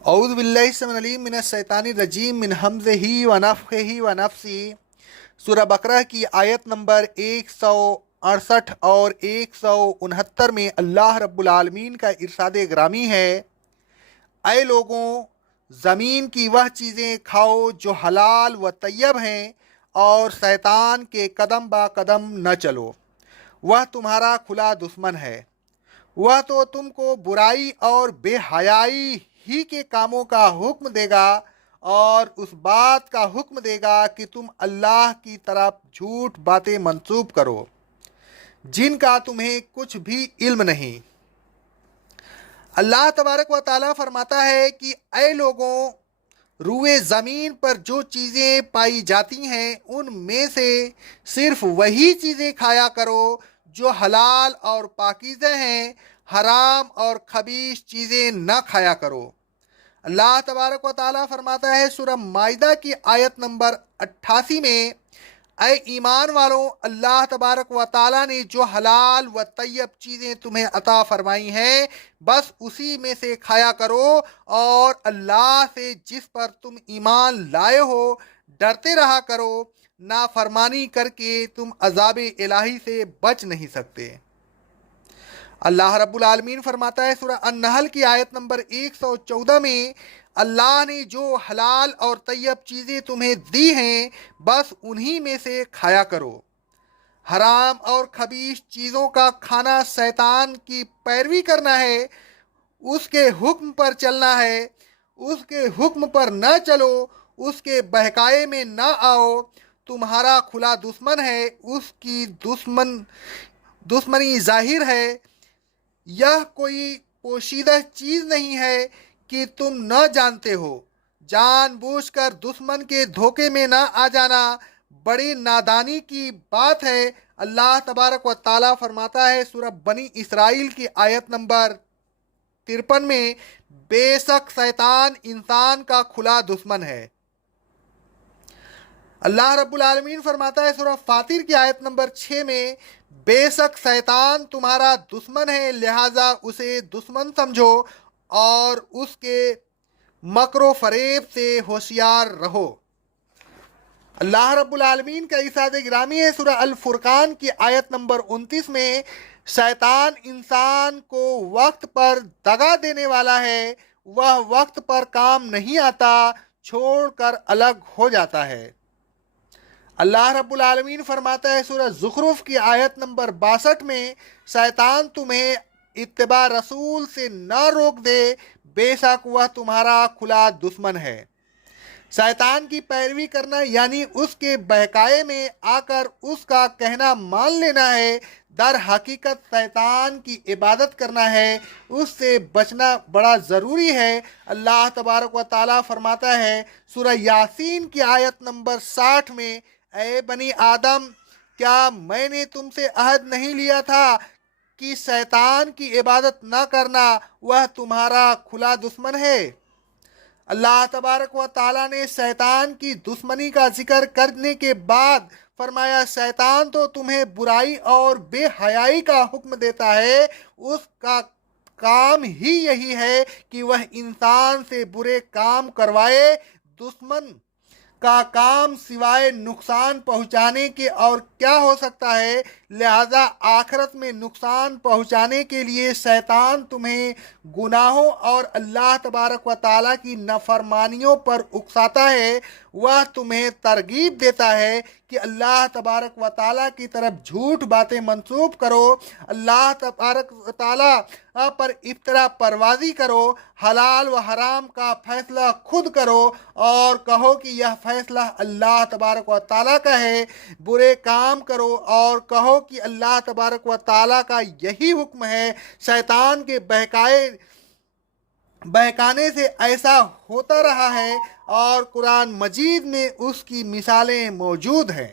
اعوذ باللہ السمیع العلیم من الشیطان الرجیم من حمزہ ونفخہ ونفثہ۔ سورہ بقرہ کی آیت نمبر 168 اور 169 میں اللہ رب العالمین کا ارشاد گرامی ہے: اے لوگوں، زمین کی وہ چیزیں کھاؤ جو حلال و طیب ہیں، اور شیطان کے قدم با قدم نہ چلو، وہ تمہارا کھلا دشمن ہے۔ وہ تو تم کو برائی اور بے حیائی ہی کے کاموں کا حکم دے گا، اور اس بات کا حکم دے گا کہ تم اللہ کی طرف جھوٹ باتیں منسوب کرو جن کا تمہیں کچھ بھی علم نہیں۔ اللہ تبارک و تعالیٰ فرماتا ہے کہ اے لوگوں، روئے زمین پر جو چیزیں پائی جاتی ہیں ان میں سے صرف وہی چیزیں کھایا کرو جو حلال اور پاکیزہ ہیں، حرام اور خبیث چیزیں نہ کھایا کرو۔ اللہ تبارک و تعالیٰ فرماتا ہے سورہ مائدہ کی آیت نمبر 88 میں: اے ایمان والوں، اللہ تبارک و تعالیٰ نے جو حلال و طیب چیزیں تمہیں عطا فرمائی ہیں بس اسی میں سے کھایا کرو، اور اللہ سے جس پر تم ایمان لائے ہو ڈرتے رہا کرو، نافرمانی کر کے تم عذاب الہی سے بچ نہیں سکتے۔ اللہ رب العالمین فرماتا ہے سورہ النحل کی آیت نمبر 114 میں: اللہ نے جو حلال اور طیب چیزیں تمہیں دی ہیں بس انہی میں سے کھایا کرو۔ حرام اور خبیث چیزوں کا کھانا شیطان کی پیروی کرنا ہے، اس کے حکم پر چلنا ہے، اس کے حکم پر نہ چلو، اس کے بہکائے میں نہ آؤ، تمہارا کھلا دشمن ہے، اس کی دشمنی ظاہر ہے۔ یہ کوئی پوشیدہ چیز نہیں ہے کہ تم نہ جانتے ہو۔ جان بوجھ کر دشمن کے دھوکے میں نہ آ جانا بڑی نادانی کی بات ہے۔ اللہ تبارک و تعالیٰ فرماتا ہے سورہ بنی اسرائیل کی آیت نمبر 53 میں: بے شک شیطان انسان کا کھلا دشمن ہے۔ اللہ رب العالمین فرماتا ہے سورہ فاطر کی آیت نمبر 6 میں: بے شک شیطان تمہارا دشمن ہے، لہٰذا اسے دشمن سمجھو اور اس کے مکر و فریب سے ہوشیار رہو۔ اللہ رب العالمین کا ارشاد گرامی ہے سورہ الفرقان کی آیت نمبر 29 میں: شیطان انسان کو وقت پر دغا دینے والا ہے، وہ وقت پر کام نہیں آتا، چھوڑ کر الگ ہو جاتا ہے۔ اللہ رب العالمین فرماتا ہے سورہ زخرف کی آیت نمبر 62 میں: شیطان تمہیں اتباع رسول سے نہ روک دے، بے شک وہ تمہارا کھلا دشمن ہے۔ شیطان کی پیروی کرنا یعنی اس کے بہکائے میں آ کر اس کا کہنا مان لینا ہے، در حقیقت شیطان کی عبادت کرنا ہے، اس سے بچنا بڑا ضروری ہے۔ اللہ تبارک و تعالیٰ فرماتا ہے سورہ یاسین کی آیت نمبر 60 میں: اے بنی آدم، کیا میں نے تم سے عہد نہیں لیا تھا کہ شیطان کی عبادت نہ کرنا، وہ تمہارا کھلا دشمن ہے؟ اللہ تبارک و تعالیٰ نے شیطان کی دشمنی کا ذکر کرنے کے بعد فرمایا شیطان تو تمہیں برائی اور بے حیائی کا حکم دیتا ہے، اس کا کام ہی یہی ہے کہ وہ انسان سے برے کام کروائے۔ دشمن کا کام سوائے نقصان پہنچانے کے اور کیا ہو سکتا ہے؟ لہذا آخرت میں نقصان پہنچانے کے لیے شیطان تمہیں گناہوں اور اللہ تبارک و تعالیٰ کی نافرمانیوں پر اکساتا ہے۔ وہ تمہیں ترغیب دیتا ہے کہ اللہ تبارک و تعالیٰ کی طرف جھوٹ باتیں منسوب کرو، اللہ تبارک و تعالیٰ پر افطرا پروازی کرو، حلال و حرام کا فیصلہ خود کرو اور کہو کہ یہ فیصلہ اللہ تبارک و تعالیٰ کا ہے، برے کام کرو اور کہو کہ اللہ تبارک و تعالیٰ کا یہی حکم ہے۔ شیطان کے بہکانے سے ایسا ہوتا رہا ہے اور قرآن مجید میں اس کی مثالیں موجود ہیں۔